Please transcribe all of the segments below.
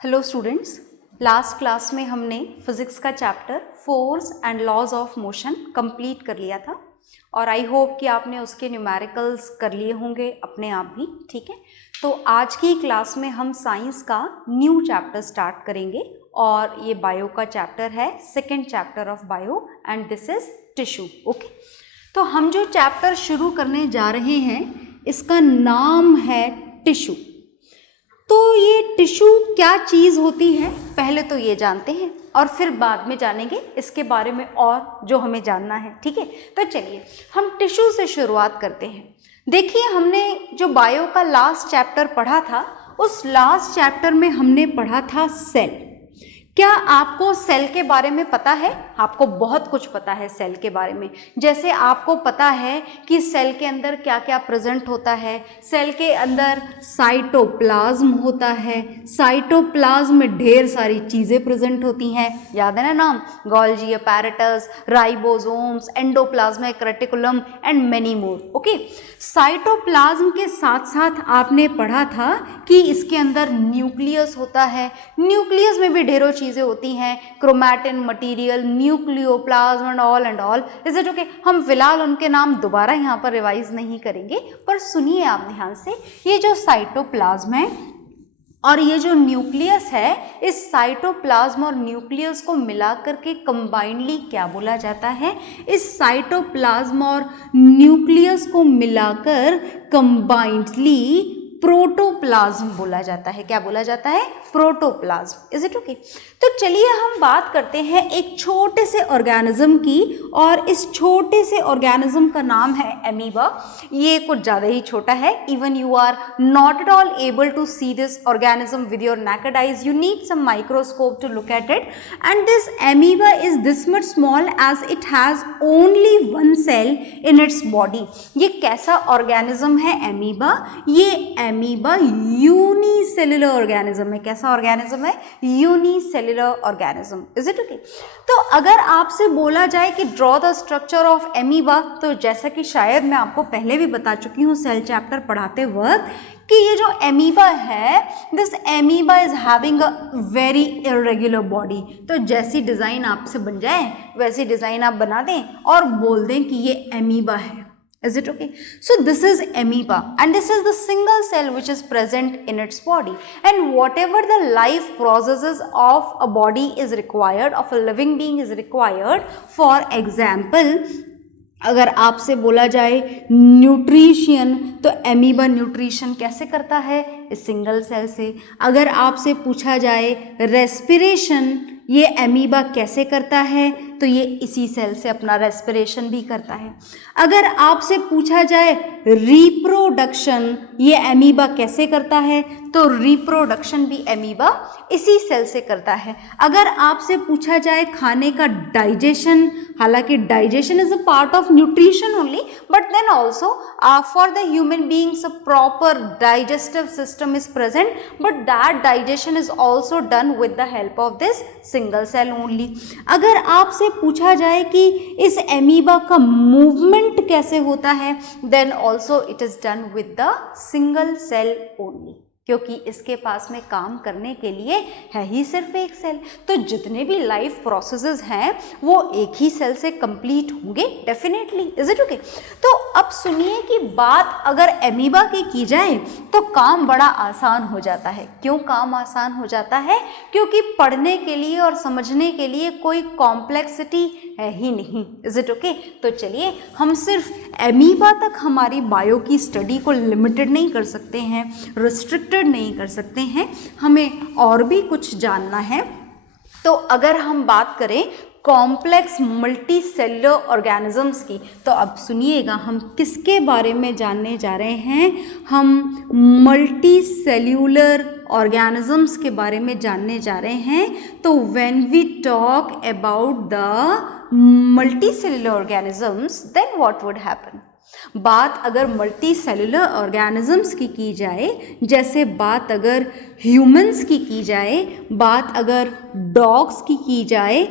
Hello students, last class में हमने physics का chapter force and laws of motion complete कर लिया था और आई होप कि आपने उसके न्यूमेरिकल्स कर लिए होंगे अपने आप भी। ठीक है, तो आज की क्लास में हम साइंस का न्यू चैप्टर स्टार्ट करेंगे और ये बायो का चैप्टर है, second chapter of bio and this is tissue. Okay, तो हम जो चैप्टर शुरू करने जा रहे हैं इसका नाम है टिश्यू। तो ये टिश्यू क्या चीज़ होती है पहले तो ये जानते हैं और फिर बाद में जानेंगे इसके बारे में और जो हमें जानना है। ठीक है, तो चलिए हम टिश्यू से शुरुआत करते हैं। देखिए, हमने जो बायो का लास्ट चैप्टर पढ़ा था उस लास्ट चैप्टर में हमने पढ़ा था सेल। क्या आपको सेल के बारे में पता है? आपको बहुत कुछ पता है सेल के बारे में। जैसे आपको पता है कि सेल के अंदर क्या क्या प्रेजेंट होता है। सेल के अंदर साइटोप्लाज्म होता है, साइटोप्लाज्म में ढेर सारी चीज़ें प्रेजेंट होती हैं, याद है ना नाम? Golgi apparatus, ribosomes, endoplasmic reticulum and many more. Okay, cytoplasm के साथ साथ आपने पढ़ा था कि इसके अंदर न्यूक्लियस होता है। न्यूक्लियस में भी ढेरों चीजें होती हैं, chromatin material, nucleoplasm and all. Is it okay? हम फिलहाल उनके नाम दोबारा यहाँ पर रिवाइज नहीं करेंगे, पर सुनिए आप ध्यान से। ये जो साइटोप्लाज्म है और ये जो न्यूक्लियस है, इस साइटोप्लाज्म और न्यूक्लियस को मिलाकर के कंबाइंडली क्या बोला जाता है? इस साइटोप्लाज्म और न्यूक्लियस को मिलाकर कंबाइंडली प्रोटोप्लाज्म बोला जाता है। क्या बोला जाता है? प्रोटोप्लाज्म। Is it okay? तो चलिए हम बात करते हैं एक छोटे से ऑर्गेनिज्म की, और इस छोटे से ऑर्गेनिज्म का नाम है एमीबा। ये कुछ ज़्यादा ही छोटा है। Even you are not at all able to see this organism with your naked eyes. You need some microscope to look at it. And this amoeba is this much small as it has only one cell in its body. ये कैसा organism है amoeba? ये amoeba unicellular organism है। कैसा organism है? Unicellular organism. Is it okay? तो अगर आपसे बोला जाए कि draw the structure of amoeba, तो जैसा कि शायद मैं आपको पहले भी बता चुकी हूँ सेल चैप्टर पढ़ाते वक्त कि ये जो एमीबा है, this amoeba is having a very irregular body. तो जैसी डिजाइन आपसे बन जाए वैसी डिजाइन आप बना दें और बोल दें कि ये एमीबा है। Is it okay? So this is amoeba and this is the single cell which is present in its body, and whatever the life processes of a body is required, of a living being is required. For example, अगर आपसे बोला जाए nutrition, तो amoeba nutrition कैसे करता है? इस single cell से। अगर आपसे पूछा जाए रेस्पिरेशन, ये एमीबा कैसे करता है? तो ये इसी सेल से अपना रेस्पिरेशन भी करता है। अगर आपसे पूछा जाए रिप्रोडक्शन, ये एमीबा कैसे करता है? तो रिप्रोडक्शन भी एमीबा इसी सेल से करता है। अगर आपसे पूछा जाए खाने का डाइजेशन, हालांकि digestion is a part of nutrition only, but then also for the human beings a proper digestive system is present, but that digestion is also done with the help of this single cell only. अगर आपसे पूछा जाए कि इस amoeba का movement कैसे होता है, then also it is done with the single cell only, क्योंकि इसके पास में काम करने के लिए है ही सिर्फ एक सेल। तो जितने भी लाइफ प्रोसेसेस हैं वो एक ही सेल से कंप्लीट होंगे डेफिनेटली। Is it okay? तो अब सुनिए कि बात अगर एमीबा की जाए तो काम बड़ा आसान हो जाता है। क्यों काम आसान हो जाता है? क्योंकि पढ़ने के लिए और समझने के लिए कोई कॉम्प्लेक्सिटी है ही नहीं। Is it okay? तो चलिए हम सिर्फ एमीबा तक हमारी बायो की स्टडी को लिमिटेड नहीं कर सकते हैं, रिस्ट्रिक्टेड नहीं कर सकते हैं, हमें और भी कुछ जानना है। तो अगर हम बात करें कॉम्प्लेक्स मल्टी सेलुलर ऑर्गेनिजम्स की, तो अब सुनिएगा हम किसके बारे में जानने जा रहे हैं। हम मल्टी सेल्यूलर ऑर्गेनिजम्स के बारे में जानने जा रहे हैं। तो when we talk about the multicellular organisms, then what would happen? बात अगर मल्टी सेलुलर ऑर्गेनिजम्स की जाए, जैसे बात अगर ह्यूमंस की जाए, बात अगर डॉग्स की जाए,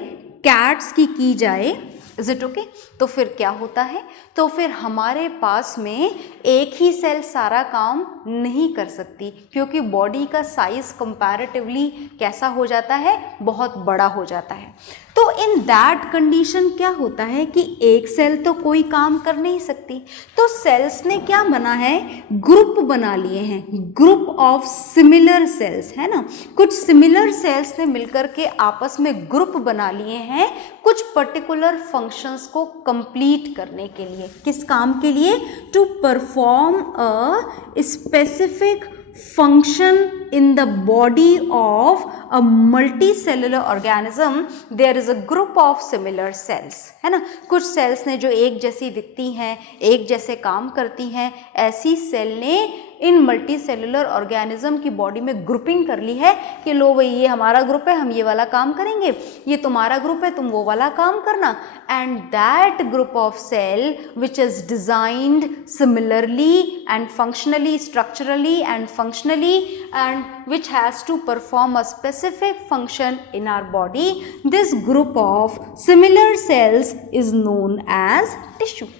कैट्स की जाए, इज इट ओके? तो फिर क्या होता है, तो फिर हमारे पास में एक ही सेल सारा काम नहीं कर सकती, क्योंकि बॉडी का साइज कंपैरेटिवली कैसा हो जाता है, बहुत बड़ा हो जाता है। तो इन दैट कंडीशन क्या होता है कि एक सेल तो कोई काम कर नहीं सकती, तो सेल्स ने क्या बना है, ग्रुप बना लिए हैं, ग्रुप ऑफ सिमिलर सेल्स, है ना। कुछ सिमिलर सेल्स ने मिलकर के आपस में ग्रुप बना लिए हैं कुछ पर्टिकुलर फंक्शंस को कंप्लीट करने के लिए। किस काम के लिए? To perform a specific function in the body of a multicellular organism there is a group of similar cells, है ना। कुछ सेल्स ने जो एक जैसी दिखती हैं, एक जैसे काम करती हैं, ऐसी सेल ने इन मल्टी सेलुलर ऑर्गेनिज्म की बॉडी में ग्रुपिंग कर ली है कि लो भाई ये हमारा ग्रुप है, हम ये वाला काम करेंगे, ये तुम्हारा ग्रुप है, तुम वो वाला काम करना। And that group of cell which is designed similarly and functionally, structurally and functionally, and which has to perform a specific function in our body, this group of similar cells is known as tissue.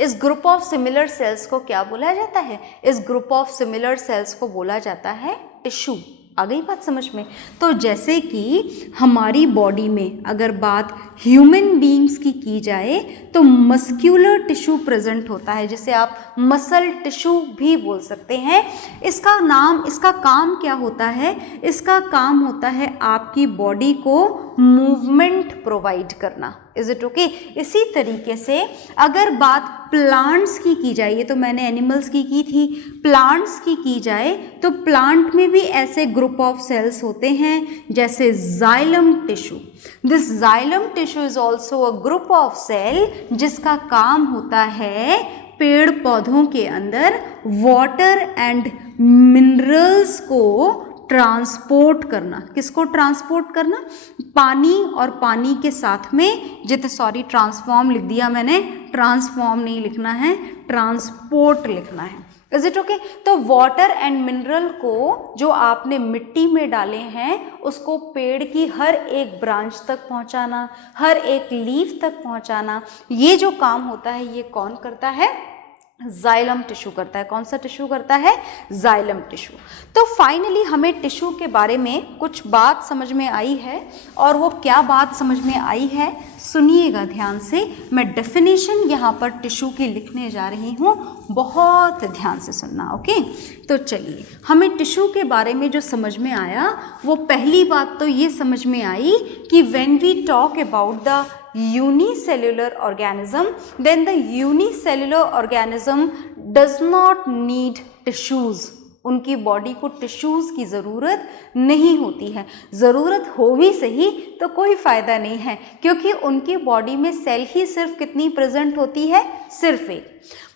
इस group of similar sales को क्या बोला जाता है? इस group of similar sales को बोला जाता है टिश्यू। आ गई बात समझ में? तो जैसे कि हमारी बॉडी में अगर बात ह्यूमन बीइंग्स की जाए तो मस्क्यूलर टिश्यू प्रेजेंट होता है, जिसे आप मसल टिश्यू भी बोल सकते हैं। इसका काम क्या होता है? इसका काम होता है आपकी बॉडी को मूवमेंट प्रोवाइड करना। Is it okay? इसी तरीके से अगर बात प्लांट्स की जाए, ये तो मैंने एनिमल्स की थी, प्लांट्स की जाए तो प्लांट में भी ऐसे ग्रुप ऑफ सेल्स होते हैं जैसे xylem tissue. This xylem tissue is also a group of cell जिसका काम होता है पेड़ पौधों के अंदर वाटर एंड मिनरल्स को ट्रांसपोर्ट करना। किसको ट्रांसपोर्ट करना? पानी, और पानी के साथ में ट्रांसफॉर्म लिख दिया मैंने, ट्रांसफॉर्म नहीं लिखना है, ट्रांसपोर्ट लिखना है। Is it okay? तो वाटर एंड मिनरल को जो आपने मिट्टी में डाले हैं उसको पेड़ की हर एक ब्रांच तक पहुंचाना, हर एक लीफ तक पहुंचाना, ये जो काम होता है ये कौन करता है? जाइलम टिश्यू करता है। कौन सा टिश्यू करता है? Xylem tissue. तो फाइनली हमें टिश्यू के बारे में कुछ बात समझ में आई है, और वो क्या बात समझ में आई है सुनिएगा ध्यान से। मैं डेफिनेशन यहाँ पर टिश्यू की लिखने जा रही हूँ, बहुत ध्यान से सुनना, ओके। तो चलिए, हमें टिश्यू के बारे में जो समझ में आया, वो पहली बात तो ये समझ में आई कि when we talk about the unicellular organism, then the unicellular organism does not need tissues. उनकी बॉडी को टिश्यूज़ की ज़रूरत नहीं होती है। ज़रूरत हो भी सही तो कोई फ़ायदा नहीं है, क्योंकि उनकी बॉडी में सेल ही सिर्फ कितनी प्रेजेंट होती है? सिर्फ एक।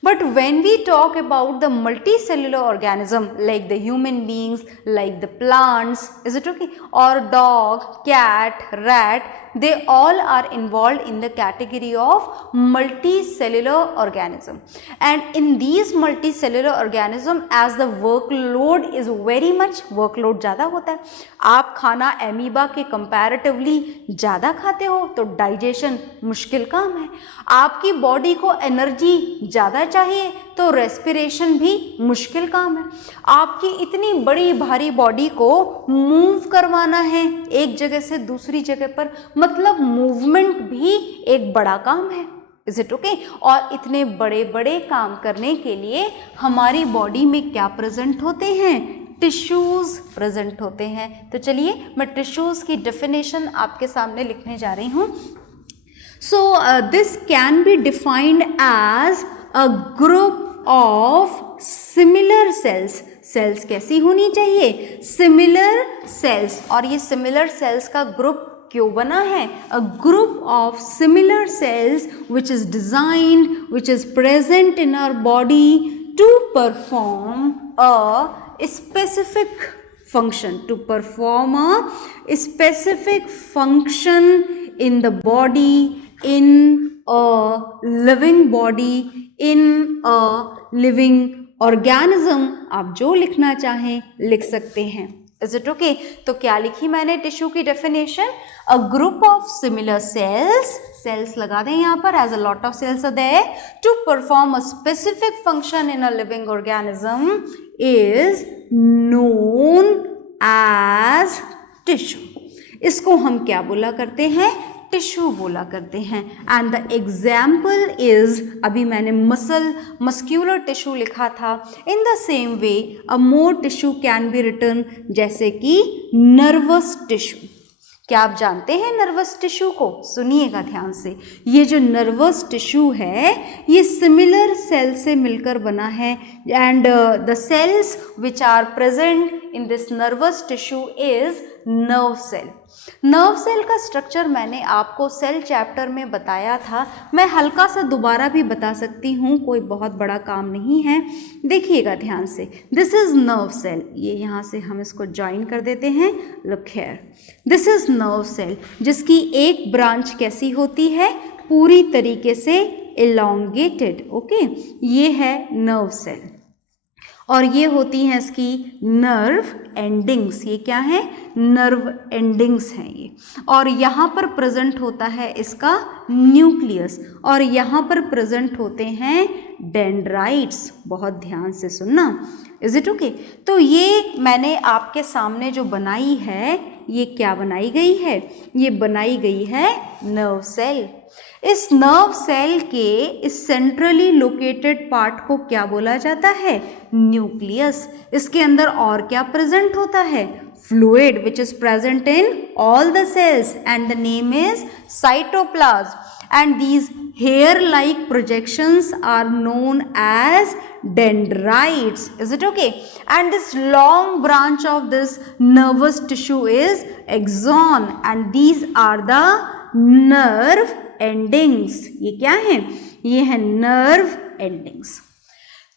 But when we talk about the multicellular organism like the human beings, like the plants, is it okay? Or dog, cat, rat, they all are involved in the category of multicellular organism. And in these multicellular organism, as the workload is very much, workload ज़्यादा होता है। आप खाना amoeba के comparatively ज़्यादा खाते हो तो डाइजेशन मुश्किल काम है। आपकी बॉडी को एनर्जी ज़्यादा चाहिए तो रेस्पिरेशन भी मुश्किल काम है। आपकी इतनी बड़ी भारी बॉडी को मूव करवाना है एक जगह से दूसरी जगह पर, मतलब मूवमेंट भी एक बड़ा काम है। Is it okay? और इतने बड़े बड़े काम करने के लिए हमारी बॉडी में क्या प्रेजेंट होते हैं? टिश्यूज़ प्रेजेंट होते हैं। तो चलिए मैं टिश्यूज़ की डेफिनेशन आपके सामने लिखने जा रही हूँ। So this can be defined as a group of similar cells. Cells कैसी होनी चाहिए? Similar cells। और ये similar cells का ग्रुप क्यों बना है? A group of similar cells which is designed, which is present in our body to perform a specific function, to perform a specific function in the body, in a living body, in a living organism। आप जो लिखना चाहें लिख सकते हैं। Is it okay? तो क्या लिखी मैंने टिश्यू की definition? A group of similar cells लगा दें यहाँ पर, as a lot of cells are there to perform a specific function in a living organism is known as tissue. इसको हम क्या बोला करते हैं? टिश्यू बोला करते हैं। एंड द एग्जाम्पल इज, अभी मैंने मस्क्यूलर टिश्यू लिखा था, in the same way a more tissue can be written, जैसे कि नर्वस टिश्यू। क्या आप जानते हैं नर्वस टिश्यू को? सुनिएगा ध्यान से। ये जो नर्वस टिश्यू है ये सिमिलर सेल से मिलकर बना है, and the cells which are present in this nervous tissue is nerve cell. Nerve cell का स्ट्रक्चर मैंने आपको सेल चैप्टर में बताया था, मैं हल्का सा दोबारा भी बता सकती हूँ, कोई बहुत बड़ा काम नहीं है। देखिएगा ध्यान से, दिस इज नर्व सेल, ये यहाँ से हम इसको ज्वाइन कर देते हैं, look here, this is nerve cell, जिसकी एक ब्रांच कैसी होती है? पूरी तरीके से एलोंगेटेड, ओके, ये है नर्व सेल, और ये होती हैं इसकी नर्व एंडिंग्स। ये क्या है? नर्व एंडिंग्स हैं ये। और यहाँ पर प्रेजेंट होता है इसका न्यूक्लियस, और यहाँ पर प्रेजेंट होते हैं डेंड्राइट्स। बहुत ध्यान से सुनना, इज इट ओके? तो ये मैंने आपके सामने जो बनाई है, ये क्या बनाई गई है? ये बनाई गई है नर्व सेल। इस नर्व सेल के इस सेंट्रली लोकेटेड पार्ट को क्या बोला जाता है? न्यूक्लियस। इसके अंदर और क्या प्रेजेंट होता है? Fluid which is present in all the cells, and the name is cytoplasm, and these hair like projections are known as dendrites, is it okay? And this long branch of this nervous tissue is axon, and these are the nerve endings. ये क्या है? ये है nerve endings.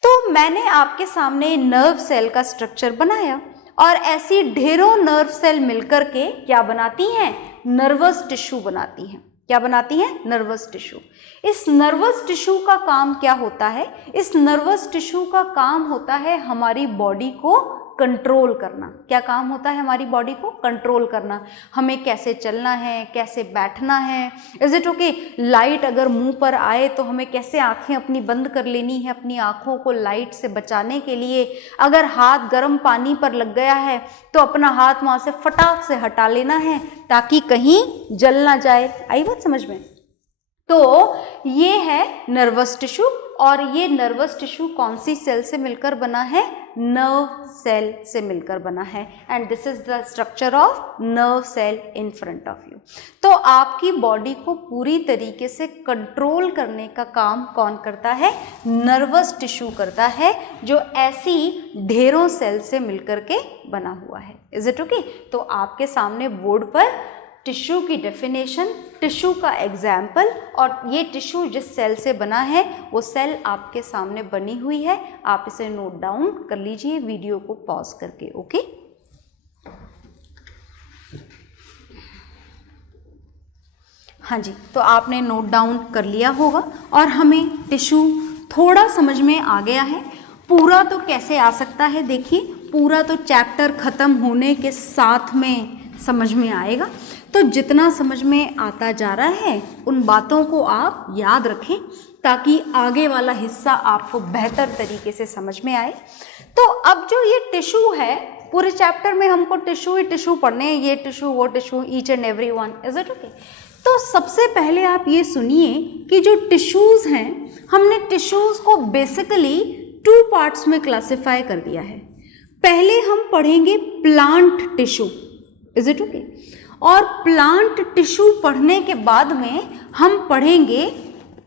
तो मैंने आपके सामने nerve cell का स्ट्रक्चर बनाया, और ऐसी ढेरों नर्व सेल मिलकर के क्या बनाती हैं? नर्वस टिश्यू बनाती हैं। क्या बनाती हैं? Nervous tissue. इस नर्वस टिश्यू का काम क्या होता है? इस नर्वस टिश्यू का काम होता है हमारी बॉडी को कंट्रोल करना। क्या काम होता है हमारी बॉडी को? कंट्रोल करना। हमें कैसे चलना है, कैसे बैठना है, इज इट ओके? लाइट अगर मुंह पर आए तो हमें कैसे आंखें अपनी बंद कर लेनी है, अपनी आंखों को लाइट से बचाने के लिए। अगर हाथ गर्म पानी पर लग गया है तो अपना हाथ वहाँ से फटाक से हटा लेना है ताकि कहीं जल ना जाए। आई बात समझ में? तो ये है नर्वस टिश्यू, और ये नर्वस टिश्यू कौन सी सेल से मिलकर बना है? नर्व सेल से मिलकर बना है, and this is the structure of nerve cell in front of you. तो आपकी बॉडी को पूरी तरीके से कंट्रोल करने का काम कौन करता है? नर्वस टिश्यू करता है, जो ऐसी ढेरों सेल से मिलकर के बना हुआ है। Is it okay? तो आपके सामने बोर्ड पर टिश्यू की डेफिनेशन, टिश्यू का एग्जाम्पल, और ये टिश्यू जिस सेल से बना है वो सेल आपके सामने बनी हुई है। आप इसे नोट डाउन कर लीजिए वीडियो को पॉज करके, ओके? हाँ जी, तो आपने नोट डाउन कर लिया होगा, और हमें टिश्यू थोड़ा समझ में आ गया है। पूरा तो कैसे आ सकता है? देखिए, पूरा तो चैप्टर ख़त्म होने के साथ में समझ में आएगा। तो जितना समझ में आता जा रहा है उन बातों को आप याद रखें, ताकि आगे वाला हिस्सा आपको बेहतर तरीके से समझ में आए। तो अब जो ये टिश्यू है, पूरे चैप्टर में हमको टिश्यू ही टिश्यू पढ़ने हैं, ये टिश्यू वो tissue, each and every one, is it okay? तो सबसे पहले आप ये सुनिए कि जो टिश्यूज़ हैं, हमने टिश्यूज़ को बेसिकली 2 पार्ट्स में क्लासिफाई कर दिया है। पहले हम पढ़ेंगे plant tissue, is it okay? और प्लांट टिश्यू पढ़ने के बाद में हम पढ़ेंगे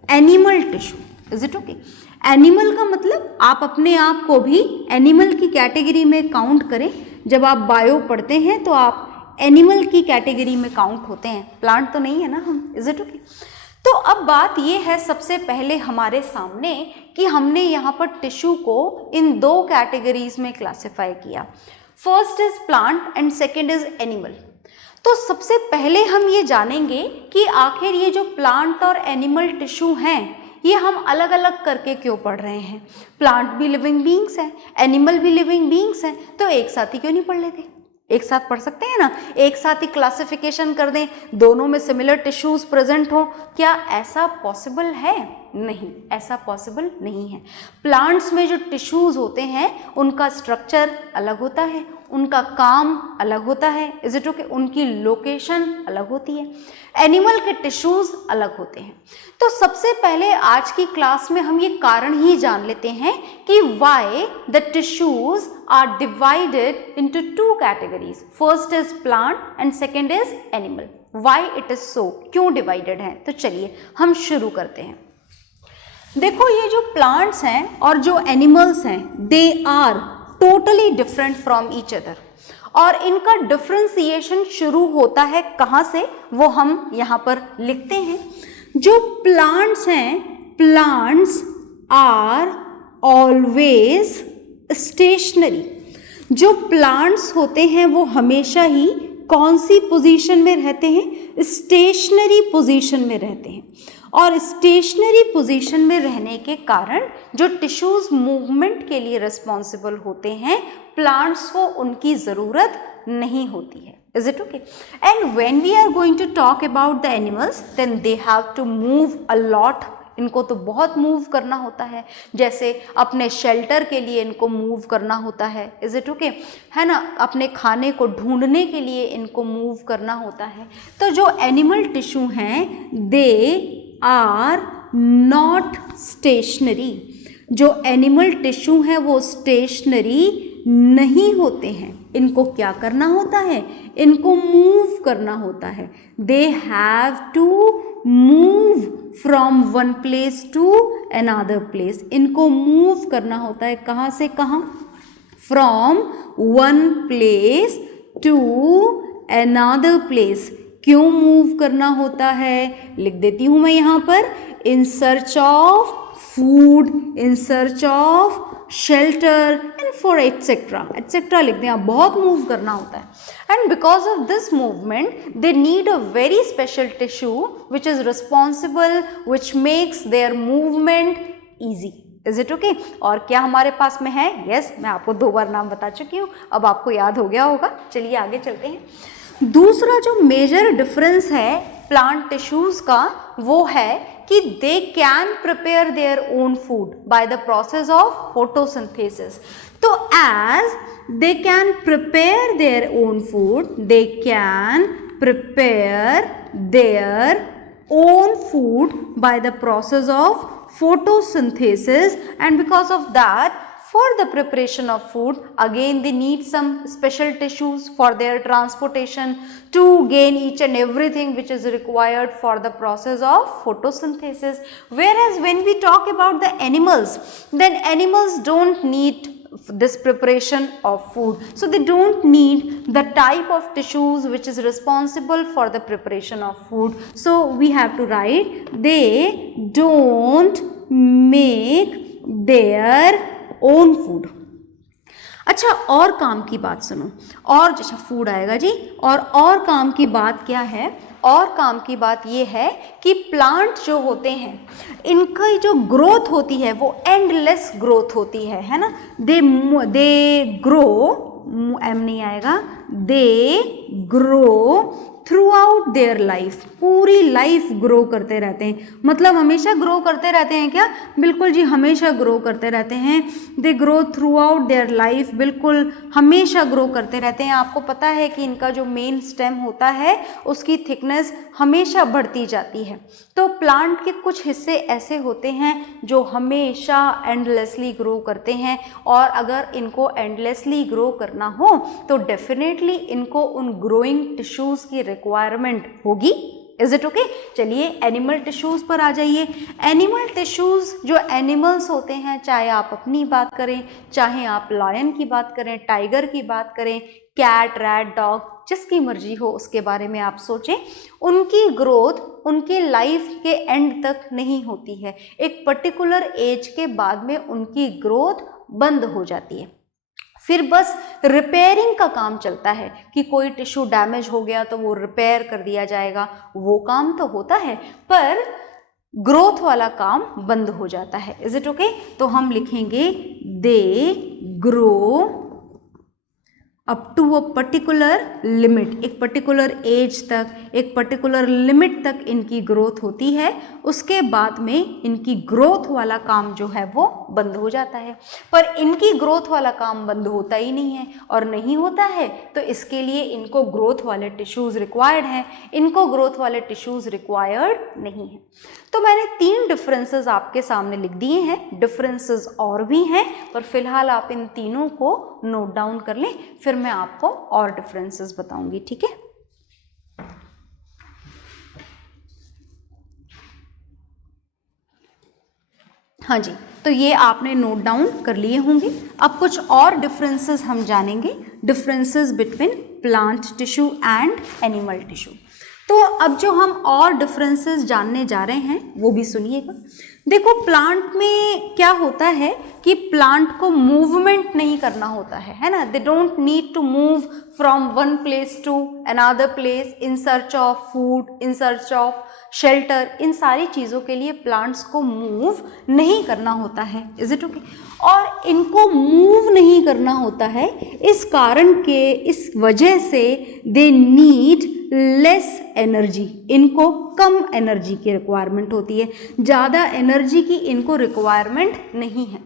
animal tissue, is it okay? Animal का मतलब आप अपने आप को भी एनिमल की कैटेगरी में काउंट करें। जब आप बायो पढ़ते हैं तो आप एनिमल की कैटेगरी में काउंट होते हैं, प्लांट तो नहीं है ना हम, इज इट ओके? तो अब बात ये है सबसे पहले हमारे सामने कि हमने यहाँ पर टिश्यू को इन 2 कैटेगरीज में क्लासिफाई किया। First is plant and second is animal. तो सबसे पहले हम ये जानेंगे कि आखिर ये जो प्लांट और एनिमल टिश्यू हैं, ये हम अलग अलग करके क्यों पढ़ रहे हैं? प्लांट भी लिविंग बीइंग्स हैं, एनिमल भी लिविंग बीइंग्स हैं, तो एक साथ ही क्यों नहीं पढ़ लेते? एक साथ पढ़ सकते हैं ना, एक साथ ही क्लासिफिकेशन कर दें, दोनों में सिमिलर टिश्यूज प्रेजेंट हो, क्या ऐसा पॉसिबल है? नहीं, ऐसा पॉसिबल नहीं है। प्लांट्स में जो टिश्यूज होते हैं उनका स्ट्रक्चर अलग होता है, उनका काम अलग होता है, इज इट ओके, उनकी लोकेशन अलग होती है। एनिमल के टिश्यूज अलग होते हैं। तो सबसे पहले आज की क्लास में हम ये कारण ही जान लेते हैं कि why the tissues are divided into two categories, first is plant and second is animal. Why it is so, क्यों डिवाइडेड है? तो चलिए हम शुरू करते हैं। देखो, ये जो प्लांट्स हैं और जो एनिमल्स हैं, they are totally different from each other, और इनका डिफ्रेंसिएशन शुरू होता है कहाँ से, वो हम यहाँ पर लिखते हैं। जो प्लांट्स हैं, प्लांट्स आर ऑलवेज स्टेशनरी। जो प्लांट्स होते हैं वो हमेशा ही कौन सी पोजीशन में रहते हैं? स्टेशनरी पोजीशन में रहते हैं। और स्टेशनरी पोजीशन में रहने के कारण जो टिश्यूज मूवमेंट के लिए रिस्पॉन्सिबल होते हैं, प्लांट्स को उनकी ज़रूरत नहीं होती है। Is it okay? And when we are going to talk about the animals, then they have to move a lot. इनको तो बहुत मूव करना होता है, जैसे अपने शेल्टर के लिए इनको मूव करना होता है, इज इट ओके, है ना, अपने खाने को ढूंढने के लिए इनको मूव करना होता है। तो जो एनिमल टिश्यू हैं, दे आर नॉट स्टेशनरी। जो एनिमल टिश्यू हैं वो स्टेशनरी नहीं होते हैं। इनको क्या करना होता है? इनको मूव करना होता है। They have to move from one place to another place. इनको मूव करना होता है, कहाँ से कहाँ? From one place to another place. क्यों मूव करना होता है? लिख देती हूँ मैं यहाँ पर, in search of food, in search of shelter and for et cetera, et cetera लिख दें आप, बहुत मूव करना होता है। And because of this movement they need a very special tissue which is responsible, which makes there movement easy. Is it okay? और क्या हमारे पास में है? यस, मैं आपको 2 बार नाम बता चुकी हूँ, अब आपको याद हो गया होगा। चलिए आगे चलते हैं। दूसरा जो मेजर डिफरेंस है प्लांट टिश्यूज का, वो है कि they can prepare their own food by the process of photosynthesis. तो as they can prepare their own food, they can prepare their own food by the process of photosynthesis, and because of that, for the preparation of food, again they need some special tissues for their transportation to gain each and everything which is required for the process of photosynthesis. Whereas when we talk about the animals, then animals don't need this preparation of food, so they don't need the type of tissues which is responsible for the preparation of food. So we have to write, they don't make their own food. अच्छा, और काम की बात सुनो, और जैसा food आएगा जी, और काम की बात क्या है? और काम की बात ये है कि प्लांट जो होते हैं, इनकी जो ग्रोथ होती है वो एंडलेस ग्रोथ होती है ना। दे ग्रो, एम नहीं आएगा, they grow through out their life, पूरी लाइफ ग्रो करते रहते हैं। मतलब हमेशा ग्रो करते रहते हैं क्या? बिल्कुल जी, हमेशा ग्रो करते रहते हैं। They grow through out their life, बिल्कुल हमेशा ग्रो करते रहते हैं। आपको पता है कि इनका जो मेन स्टेम होता है उसकी थिकनेस हमेशा बढ़ती जाती है। तो प्लांट के कुछ हिस्से ऐसे होते हैं जो हमेशा एंडलेसली ग्रो करते हैं, और अगर इनको एंडलेसली ग्रो करना हो तो डेफिनेटली इनको उन ग्रोइंग टिश्यूज़ की रिक्वायरमेंट होगी। Is it okay? चलिए एनिमल टिश्यूज़ पर आ जाइए। एनिमल टिश्यूज़, जो एनिमल्स होते हैं, चाहे आप अपनी बात करें, चाहे आप लायन की बात करें, टाइगर की बात करें, कैट, रैट, डॉग, जिसकी मर्जी हो उसके बारे में आप सोचें, उनकी ग्रोथ उनके लाइफ के एंड तक नहीं होती है। एक पर्टिकुलर एज के बाद में उनकी ग्रोथ बंद हो जाती है। फिर बस रिपेयरिंग का काम चलता है कि कोई टिश्यू डैमेज हो गया तो वो रिपेयर कर दिया जाएगा, वो काम तो होता है, पर ग्रोथ वाला काम बंद हो जाता है। Is it okay? तो हम लिखेंगे they grow up to a particular limit, एक पर्टिकुलर एज तक, एक पर्टिकुलर लिमिट तक इनकी ग्रोथ होती है। उसके बाद में इनकी ग्रोथ वाला काम जो है वो बंद हो जाता है। पर इनकी ग्रोथ वाला काम बंद होता ही नहीं है, और नहीं होता है तो इसके लिए इनको ग्रोथ वाले टिश्यूज़ रिक्वायर्ड हैं, इनको ग्रोथ वाले टिश्यूज़ रिक्वायर्ड नहीं है। तो मैंने 3 डिफरेंसेस आपके सामने लिख दिए हैं। डिफरेंसेस और भी हैं, पर फिलहाल आप इन तीनों को नोट डाउन कर लें, फिर मैं आपको और डिफरेंसेस बताऊंगी, ठीक है। हाँ जी, तो ये आपने नोट डाउन कर लिए होंगे। अब कुछ और डिफरेंसेस हम जानेंगे, differences between plant tissue and animal tissue. तो अब जो हम और डिफरेंसेस जानने जा रहे हैं वो भी सुनिएगा। देखो, प्लांट में क्या होता है कि प्लांट को मूवमेंट नहीं करना होता है ना। They don't need to move from one place to another place in search of food, in search of shelter. इन सारी चीज़ों के लिए प्लांट्स को मूव नहीं करना होता है, इज इट ओके। और इनको मूव नहीं करना होता है, इस कारण के, इस वजह से दे नीड लेस एनर्जी। इनको कम एनर्जी की रिक्वायरमेंट होती है, ज़्यादा एनर्जी की इनको रिक्वायरमेंट नहीं है।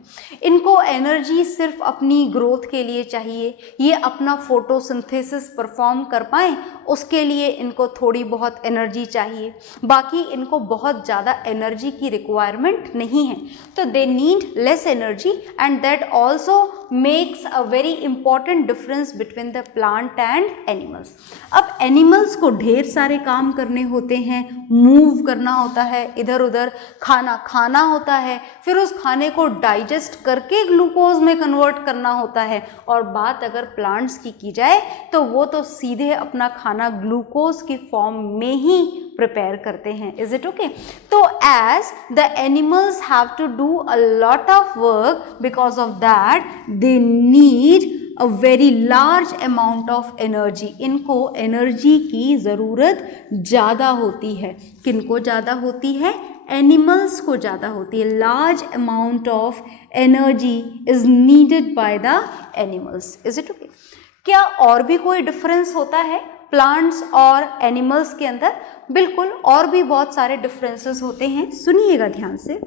इनको एनर्जी सिर्फ अपनी ग्रोथ के लिए चाहिए, ये अपना फोटोसिंथेसिस परफॉर्म कर पाएँ उसके लिए इनको थोड़ी बहुत एनर्जी चाहिए, बाकी इनको बहुत ज़्यादा एनर्जी की रिक्वायरमेंट नहीं है। तो they need less energy and that also makes a very important difference between the plant and animals. अब एनिमल्स को ढेर सारे काम करने होते हैं, मूव करना होता है, इधर उधर खाना खाना होता है, फिर उस खाने को डाइजेस्ट करके ग्लूकोज में कन्वर्ट करना होता है। और बात अगर प्लांट्स की जाए तो वो तो सीधे अपना खाना ग्लूकोज की फॉर्म में ही प्रिपेयर करते हैं, इज इट ओके। तो as the animals have to do a lot of work, because of that they need a very large amount of energy. इनको एनर्जी की ज़रूरत ज़्यादा होती है। किनको ज़्यादा होती है? एनिमल्स को ज़्यादा होती है। Large amount of energy is needed by the animals, is it okay. क्या और भी कोई डिफरेंस होता है प्लांट्स और एनिमल्स के अंदर? बिल्कुल, और भी बहुत सारे डिफरेंसेस होते हैं, सुनिएगा ध्यान से।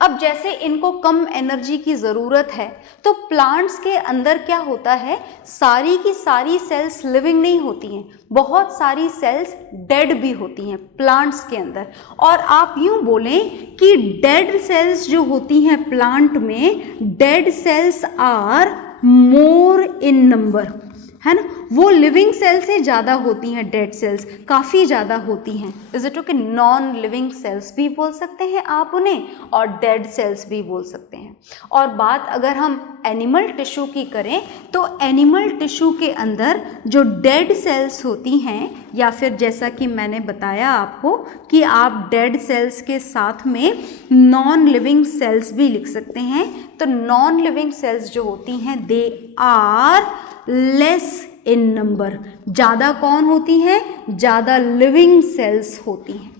अब जैसे इनको कम एनर्जी की ज़रूरत है, तो प्लांट्स के अंदर क्या होता है, सारी की सारी सेल्स लिविंग नहीं होती हैं, बहुत सारी सेल्स डेड भी होती हैं प्लांट्स के अंदर। और आप यूँ बोलें कि डेड सेल्स जो होती हैं प्लांट में, dead cells are more in number, है ना। वो लिविंग सेल से ज़्यादा होती हैं, डेड सेल्स काफ़ी ज़्यादा होती हैं, is it okay. Non living sales भी बोल सकते हैं आप उन्हें, और डेड सेल्स भी बोल सकते हैं। और बात अगर हम एनिमल टिश्यू की करें, तो एनिमल टिश्यू के अंदर जो डेड सेल्स होती हैं, या फिर जैसा कि मैंने बताया आपको कि आप डेड सेल्स के साथ में नॉन लिविंग सेल्स भी लिख सकते हैं। तो नॉन लिविंग सेल्स जो होती हैं, they are less in number. ज़्यादा कौन होती हैं? ज़्यादा लिविंग सेल्स होती हैं,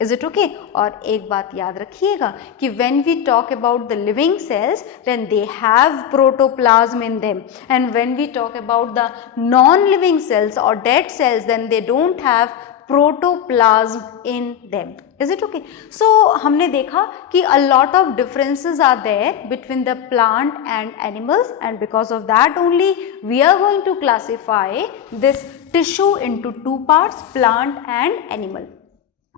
इज इट ओके। और एक बात याद रखिएगा कि when we talk about the living cells, then they have protoplasm in them, and when we talk about the non living cells और dead cells, then they don't have protoplasm in them, is it okay. So हमने देखा कि a lot of differences are there between the plant and animals, and because of that only we are going to classify this tissue into 2 parts, plant and animal.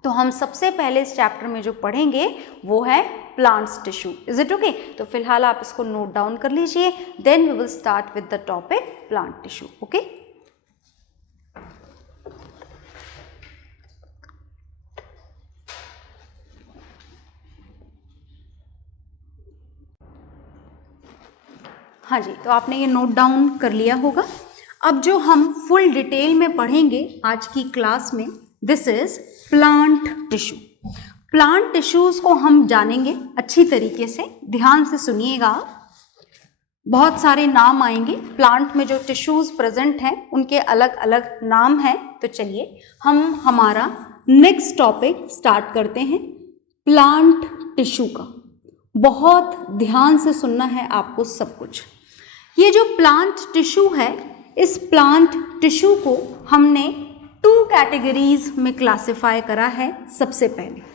तो हम सबसे पहले इस chapter में जो पढ़ेंगे वो है plants tissue, is it okay. तो फिलहाल आप इसको नोट डाउन कर लीजिए, then we will start with the topic plant tissue, okay. हाँ जी, तो आपने ये नोट डाउन कर लिया होगा। अब जो हम फुल डिटेल में पढ़ेंगे आज की क्लास में, this is plant tissue. Plant tissues को हम जानेंगे अच्छी तरीके से, ध्यान से सुनिएगा। बहुत सारे नाम आएंगे, प्लांट में जो टिश्यूज़ प्रेजेंट हैं उनके अलग अलग नाम हैं। तो चलिए हम हमारा नेक्स्ट टॉपिक स्टार्ट करते हैं, प्लांट टिश्यू का। बहुत ध्यान से सुनना है आपको सब कुछ। ये जो प्लांट टिश्यू है, इस प्लांट टिश्यू को हमने 2 कैटेगरीज में क्लासिफाई करा है। सबसे पहले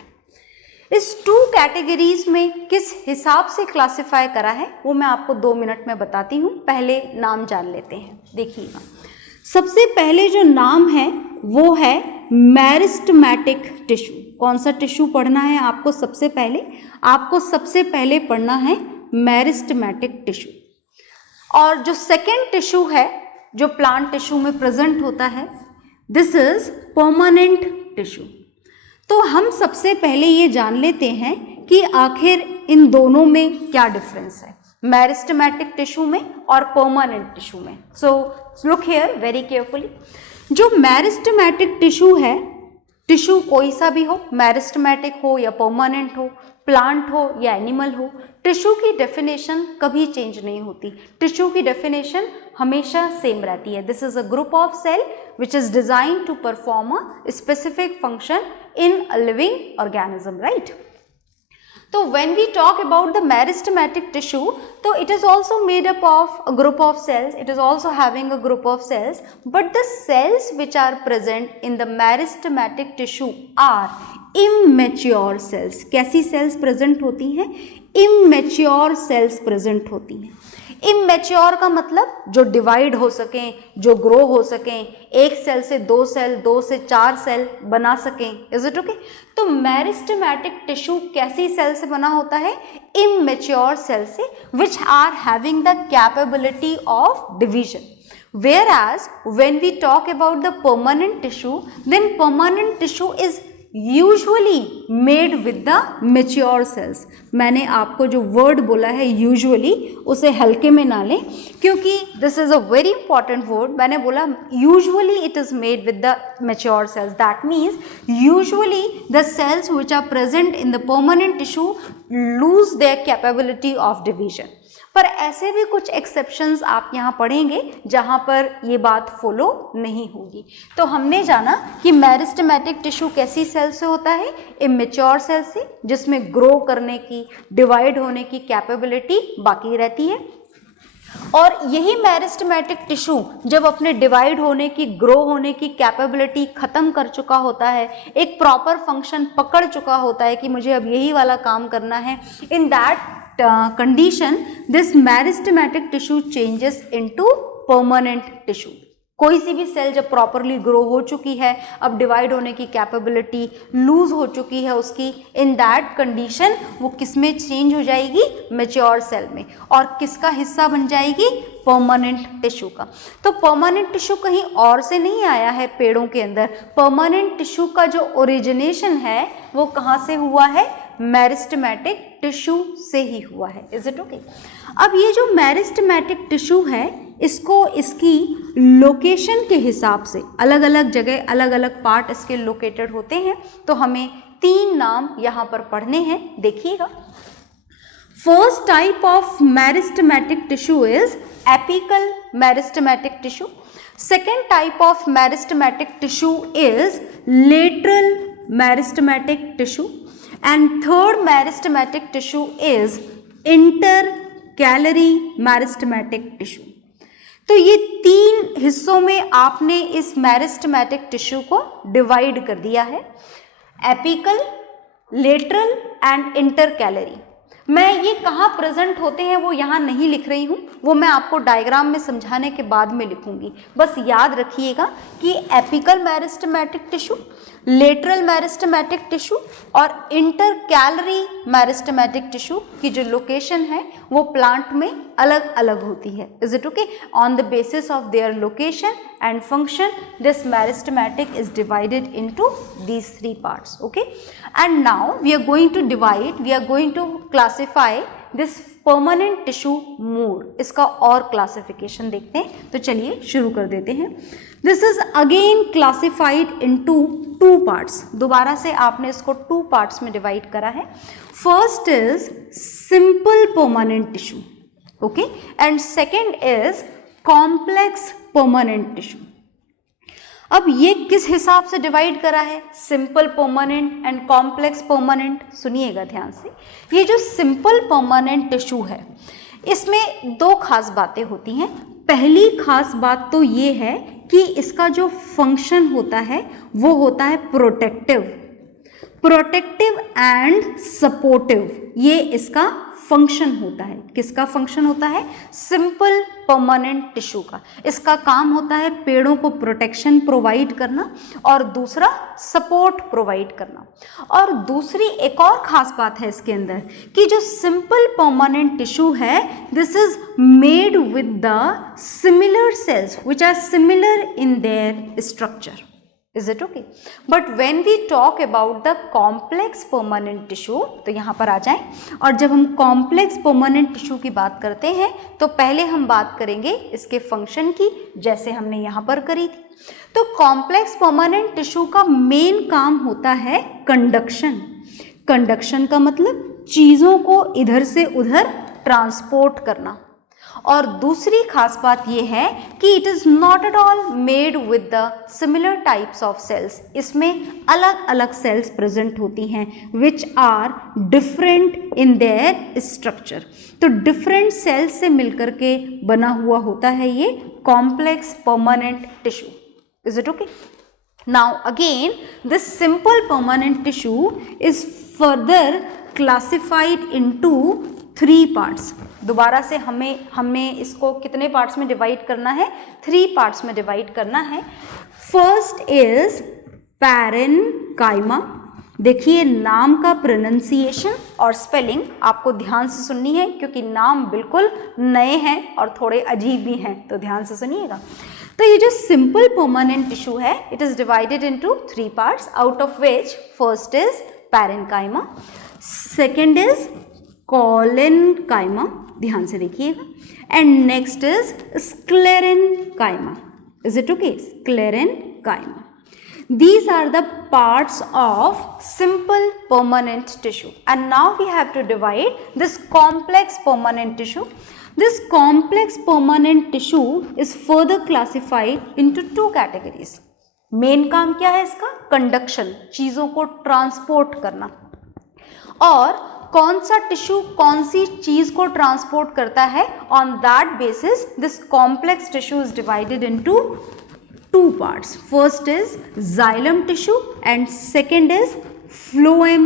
इस 2 कैटेगरीज में किस हिसाब से क्लासिफाई करा है वो मैं आपको 2 मिनट में बताती हूँ। पहले नाम जान लेते हैं। देखिएगा, सबसे पहले जो नाम है वो है मेरिस्टेमेटिक टिश्यू। कौन सा टिश्यू पढ़ना है आपको? सबसे पहले पढ़ना है मेरिस्टेमेटिक टिश्यू। और जो सेकेंड टिश्यू है जो प्लांट टिश्यू में प्रेजेंट होता है, दिस इज परमानेंट टिश्यू। तो हम सबसे पहले ये जान लेते हैं कि आखिर इन दोनों में क्या डिफरेंस है, मेरिस्टेमेटिक टिश्यू में और परमानेंट टिश्यू में। So look here very carefully. जो मेरिस्टेमेटिक टिश्यू है, टिश्यू कोई सा भी हो, मेरिस्टेमेटिक हो या परमानेंट हो, प्लांट हो या एनिमल हो, टिश्यू की डेफिनेशन कभी चेंज नहीं होती। टिश्यू की डेफिनेशन हमेशा सेम रहती है। This is a group of cell which is designed to perform a specific function in a living organism, right? So when we talk about the meristematic tissue, so it is also made up of a group of cells. It is also having a group of cells, but the cells which are present in the meristematic tissue are immature cells. कैसी cells present होती हैं? Immature cells present होती हैं। Immature का मतलब जो divide हो सकें, जो ग्रो हो सकें, एक सेल से 2 सेल, 2 से 4 सेल बना सकें। Is it okay? तो मेरिस्टेमेटिक टिश्यू कैसी सेल से बना होता है? इमेच्योर सेल से, which are having the capability of division. Whereas when we talk about the permanent tissue, then permanent tissue is usually made with the mature cells. मैंने आपको जो वर्ड बोला है usually, उसे हल्के में ना लें, क्योंकि this is a very important word. मैंने बोला usually it is made with the mature cells. That means usually the cells which are present in the permanent tissue lose their capability of division. पर ऐसे भी कुछ exceptions आप यहाँ पढ़ेंगे जहाँ पर ये बात फॉलो नहीं होगी। तो हमने जाना कि मेरिस्टेमेटिक टिश्यू कैसी सेल से होता है? इमेच्योर सेल से, जिसमें ग्रो करने की, डिवाइड होने की कैपेबिलिटी बाकी रहती है। और यही मेरिस्टेमेटिक टिश्यू जब अपने डिवाइड होने की, ग्रो होने की कैपेबिलिटी खत्म कर चुका होता है, एक प्रॉपर फंक्शन पकड़ चुका होता है कि मुझे अब यही वाला काम करना है, in that condition this meristematic tissue changes into permanent tissue. कोई सी भी सेल जब प्रॉपरली ग्रो हो चुकी है, अब डिवाइड होने की कैपेबिलिटी लूज हो चुकी है उसकी, इन दैट कंडीशन वो किस में चेंज हो जाएगी? मैच्योर सेल में। और किसका हिस्सा बन जाएगी? परमानेंट टिश्यू का। तो परमानेंट टिश्यू कहीं और से नहीं आया है पेड़ों के अंदर। परमानेंट टिश्यू का जो ओरिजिनेशन है वो कहाँ से हुआ है? मेरिस्टेमेटिक टिश्यू से ही हुआ है। Is it okay? अब ये जो मेरिस्टेमेटिक टिश्यू है, इसको इसकी लोकेशन के हिसाब से अलग अलग जगह, अलग अलग पार्ट इसके लोकेटेड होते हैं। तो हमें 3 नाम यहाँ पर पढ़ने हैं, देखिएगा। First type of meristematic tissue is apical meristematic tissue. Second type of meristematic tissue is lateral meristematic tissue. And third meristematic tissue is intercalary meristematic tissue. तो ये 3 हिस्सों में आपने इस मेरिस्टेमेटिक टिश्यू को डिवाइड कर दिया है, एपिकल, लेटरल एंड इंटरकैलरी। मैं ये कहाँ प्रेजेंट होते हैं वो यहाँ नहीं लिख रही हूँ, वो मैं आपको डायग्राम में समझाने के बाद में लिखूंगी। बस याद रखिएगा कि apical meristematic tissue, lateral meristematic tissue और इंटरकैलरी मेरिस्टेमेटिक टिश्यू की जो लोकेशन है वो प्लांट में अलग अलग होती है। Is it okay? On the basis of their location and function, this meristematic is divided into these 3 parts. Okay, and now we are going to divide, we are going to classify this permanent tissue more. इसका और classification देखते हैं। तो चलिए शुरू कर देते हैं। This is again classified into 2 parts. दोबारा से आपने इसको 2 parts में divide करा है। First is simple permanent tissue, okay, and second is complex permanent tissue. अब ये किस हिसाब से डिवाइड करा है? Simple permanent and complex permanent. सुनिएगा ध्यान से, ये जो सिंपल परमानेंट टिश्यू है इसमें दो खास बातें होती हैं। पहली खास बात तो ये है कि इसका जो फंक्शन होता है वो होता है प्रोटेक्टिव एंड सपोर्टिव। ये इसका फंक्शन होता है। किसका फंक्शन होता है? सिंपल परमानेंट टिश्यू का। इसका काम होता है पेड़ों को प्रोटेक्शन प्रोवाइड करना और दूसरा सपोर्ट प्रोवाइड करना। और दूसरी एक और खास बात है इसके अंदर कि जो सिंपल परमानेंट टिश्यू है, this is made with the similar cells which are similar in their structure. Is it okay? But when we talk about the complex permanent tissue, तो यहाँ पर आ जाएं, और जब हम complex permanent tissue की बात करते हैं तो पहले हम बात करेंगे इसके फंक्शन की, जैसे हमने यहाँ पर करी थी। तो complex permanent tissue का मेन काम होता है कंडक्शन। कंडक्शन का मतलब चीज़ों को इधर से उधर ट्रांसपोर्ट करना। और दूसरी खास बात यह है कि it is not at all made with the similar types of cells. इसमें अलग अलग सेल्स प्रेजेंट होती हैं which are different in their structure. तो डिफरेंट सेल्स से मिलकर के बना हुआ होता है ये complex permanent tissue. Is it okay? Now again this simple permanent tissue is further classified into 3 parts. दोबारा से हमें इसको कितने पार्ट्स में डिवाइड करना है? 3 पार्ट्स में डिवाइड करना है। First is parenchyma. देखिए नाम का प्रोनाउंसिएशन और स्पेलिंग आपको ध्यान से सुननी है क्योंकि नाम बिल्कुल नए हैं और थोड़े अजीब भी हैं, तो ध्यान से सुनिएगा। तो ये जो सिंपल परमानेंट टिश्यू है, it is divided into 3 parts, out of which first is parenchyma, second is collenchyma, ध्यान से देखिएगा, and next is sclerenchyma. Is it okay? Sclerenchyma. These are the parts of simple permanent tissue, and now we have to divide this complex permanent tissue. This complex permanent tissue is further classified into 2 categories. Main काम क्या है इसका? Conduction, चीजों को transport करना। और कौन सा टिश्यू कौन सी चीज को ट्रांसपोर्ट करता है, on that basis this complex tissue is divided into 2 parts. First is xylem tissue and second is phloem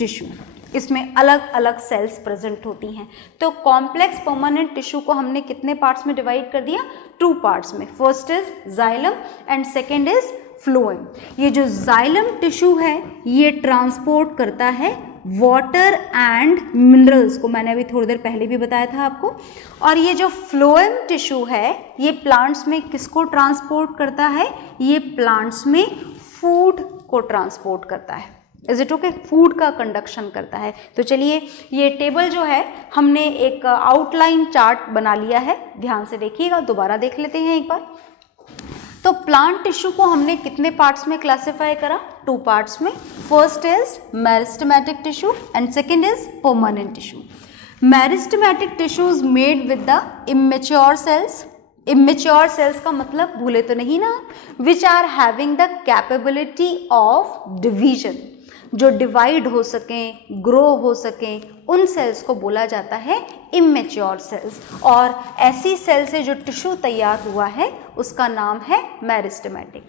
tissue. इसमें अलग अलग सेल्स प्रेजेंट होती हैं। तो कॉम्प्लेक्स परमानेंट टिश्यू को हमने कितने पार्ट्स में डिवाइड कर दिया? 2 पार्ट्स में। First is xylem and second is phloem. ये जो जाइलम टिश्यू है ये ट्रांसपोर्ट करता है वाटर एंड मिनरल्स को, मैंने अभी थोड़ी देर पहले भी बताया था आपको। और ये जो फ्लोएम टिश्यू है ये प्लांट्स में किसको ट्रांसपोर्ट करता है? ये प्लांट्स में फूड को ट्रांसपोर्ट करता है। Is it okay? फूड का कंडक्शन करता है। तो चलिए ये टेबल जो है हमने एक आउटलाइन चार्ट बना लिया है, ध्यान से देखिएगा, दोबारा देख लेते हैं एक बार। तो प्लांट टिश्यू को हमने कितने पार्ट्स में क्लासिफाई करा? 2 पार्ट्स में। First is meristematic tissue and second is permanent tissue. Meristematic tissue is made with the immature cells. Immature cells का मतलब भूले तो नहीं ना, which are having the capability of division, जो डिवाइड हो सकें, ग्रो हो सकें, उन सेल्स को बोला जाता है इमेच्योर सेल्स। और ऐसी सेल से जो टिश्यू तैयार हुआ है उसका नाम है मेरिस्टेमेटिक।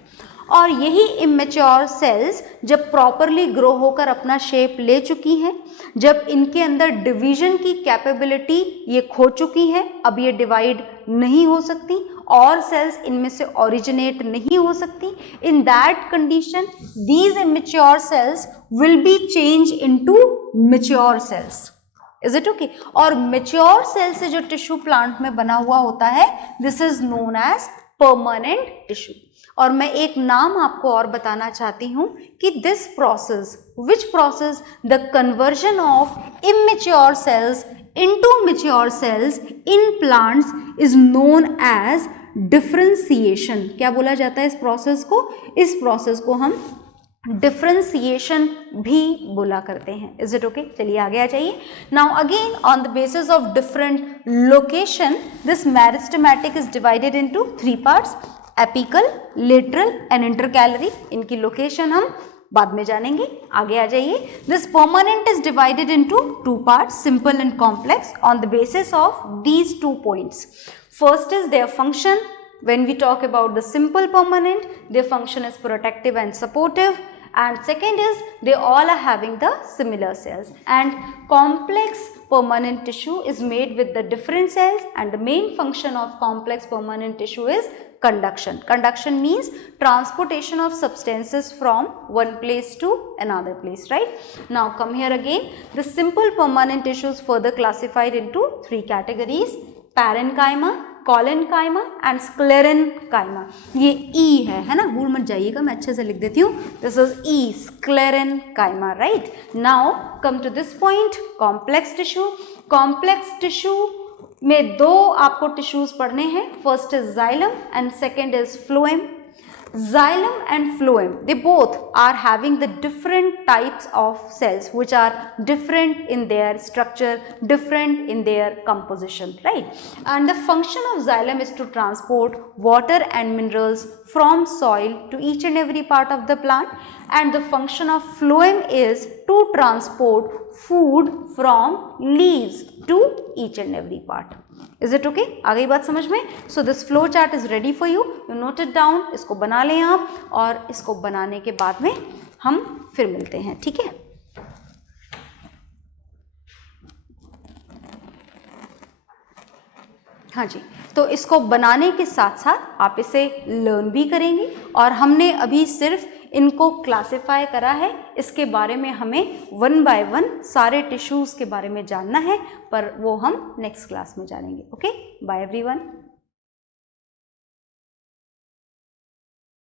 और यही इमेच्योर सेल्स जब प्रॉपरली ग्रो होकर अपना शेप ले चुकी हैं, जब इनके अंदर डिवीजन की कैपेबिलिटी ये खो चुकी है, अब ये डिवाइड नहीं हो सकती और सेल्स इनमें से ओरिजिनेट नहीं हो सकती, in that condition these immature cells will be change into mature cells. Is it okay? और मैच्योर सेल से जो टिश्यू प्लांट में बना हुआ होता है, this is known as permanent tissue. और मैं एक नाम आपको और बताना चाहती हूँ कि this process, which process? The conversion of immature cells into mature cells in plants is known as differentiation। क्या बोला जाता है इस प्रोसेस को? इस प्रोसेस को हम डिफरेंशिएशन भी बोला करते हैं। Is it okay? चलिए आगे आ जाइए। Now again on the basis of different location this meristematic is divided into 3 parts. Apical, lateral and intercalary, इनकी लोकेशन हम बाद में जानेंगे। आगे आ जाइए। This permanent is divided into two parts, simple and complex, on the basis of these 2 points. First is their function. When we talk about the simple permanent, their function is protective and supportive, and second is they all are having the similar cells, and complex permanent tissue is made with the different cells, and the main function of complex permanent tissue is conduction. Conduction means transportation of substances from one place to another place, right? Now come here again. The simple permanent tissues further classified into 3 categories: parenchyma, collenchyma and sclerenchyma. ये E है ना, भूल मत जाइएगा, मैं अच्छे से लिख देती हूँ. This is E, sclerenchyma, right? Now come to this point, complex tissue. Complex tissue में 2 आपको टिश्यूज पढ़ने हैं. First is xylem and second is phloem. Xylem and phloem, they both are having the different types of cells which are different in their structure, different in their composition, right? And the function of xylem is to transport water and minerals from soil to each and every part of the plant, and the function of phloem is to transport food from leaves to each and every part. Is it okay? आ गई बात समझ में? So this flow chart is ready for you. You note it down. इसको बना लें आप, और इसको बनाने के बाद में हम फिर मिलते हैं, ठीक है? हाँ जी, तो इसको बनाने के साथ साथ आप इसे लर्न भी करेंगे, और हमने अभी सिर्फ इनको क्लासिफाई करा है. इसके बारे में हमें 1 by 1 सारे टिश्यूज़ के बारे में जानना है, पर वो हम नेक्स्ट क्लास में जानेंगे. Okay, bye everyone.